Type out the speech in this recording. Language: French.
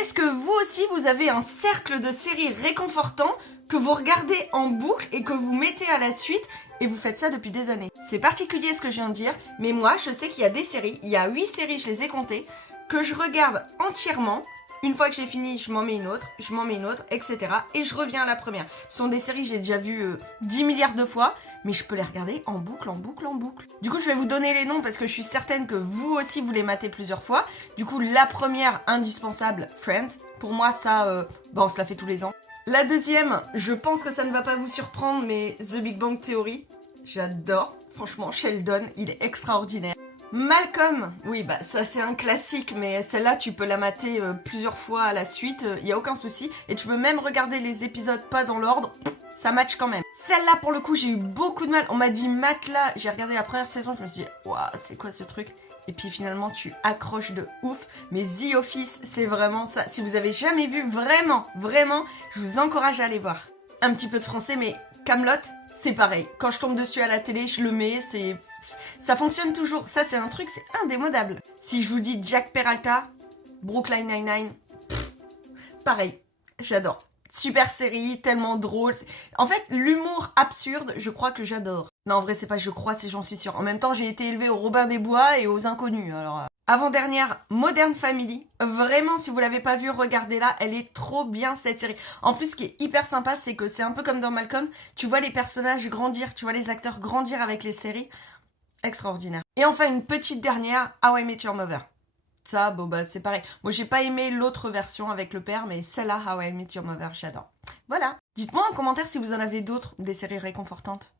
Est-ce que vous aussi, vous avez un cercle de séries réconfortants que vous regardez en boucle et que vous mettez à la suite et vous faites ça depuis des années? C'est particulier ce que je viens de dire, mais moi, je sais qu'il y a des séries, il y a 8 séries, je les ai comptées, que je regarde entièrement. Une fois que j'ai fini, je m'en mets une autre, etc. Et je reviens à la première. Ce sont des séries que j'ai déjà vues 10 milliards de fois, mais je peux les regarder en boucle. Du coup, je vais vous donner les noms parce que je suis certaine que vous aussi, vous les matez plusieurs fois. Du coup, la première, indispensable, Friends. Pour moi, ça, on se la fait tous les ans. La deuxième, je pense que ça ne va pas vous surprendre, mais The Big Bang Theory. J'adore. Franchement, Sheldon, il est extraordinaire. Malcolm, oui, bah ça c'est un classique, mais celle-là tu peux la mater plusieurs fois à la suite, y a aucun souci. Et tu peux même regarder les épisodes pas dans l'ordre, ça match quand même. Celle-là pour le coup j'ai eu beaucoup de mal, on m'a dit matelas, j'ai regardé la première saison, je me suis dit, waouh, c'est quoi ce truc? Et puis finalement tu accroches de ouf. Mais The Office, c'est vraiment ça. Si vous avez jamais vu, vraiment, je vous encourage à aller voir. Un petit peu de français, mais Kaamelott, c'est pareil. Quand je tombe dessus à la télé, je le mets, ça fonctionne toujours. Ça, c'est un truc, c'est indémodable. Si je vous dis Jack Peralta, Brooklyn Nine-Nine, pareil, j'adore. Super série, tellement drôle. En fait, l'humour absurde, je crois que j'adore. Non, en vrai, c'est pas je crois, c'est j'en suis sûre. En même temps, j'ai été élevée au Robin des Bois et aux Inconnus, alors... Avant-dernière, Modern Family. Vraiment, si vous l'avez pas vue, regardez-la. Elle est trop bien, cette série. En plus, ce qui est hyper sympa, c'est que c'est un peu comme dans Malcolm. Tu vois les personnages grandir, tu vois les acteurs grandir avec les séries. Extraordinaire. Et enfin, une petite dernière, How I Met Your Mother. Ça, bon bah c'est pareil. Moi j'ai pas aimé l'autre version avec le père, mais celle-là, How I Met Your Mother, j'adore. Voilà. Dites-moi en commentaire si vous en avez d'autres, des séries réconfortantes.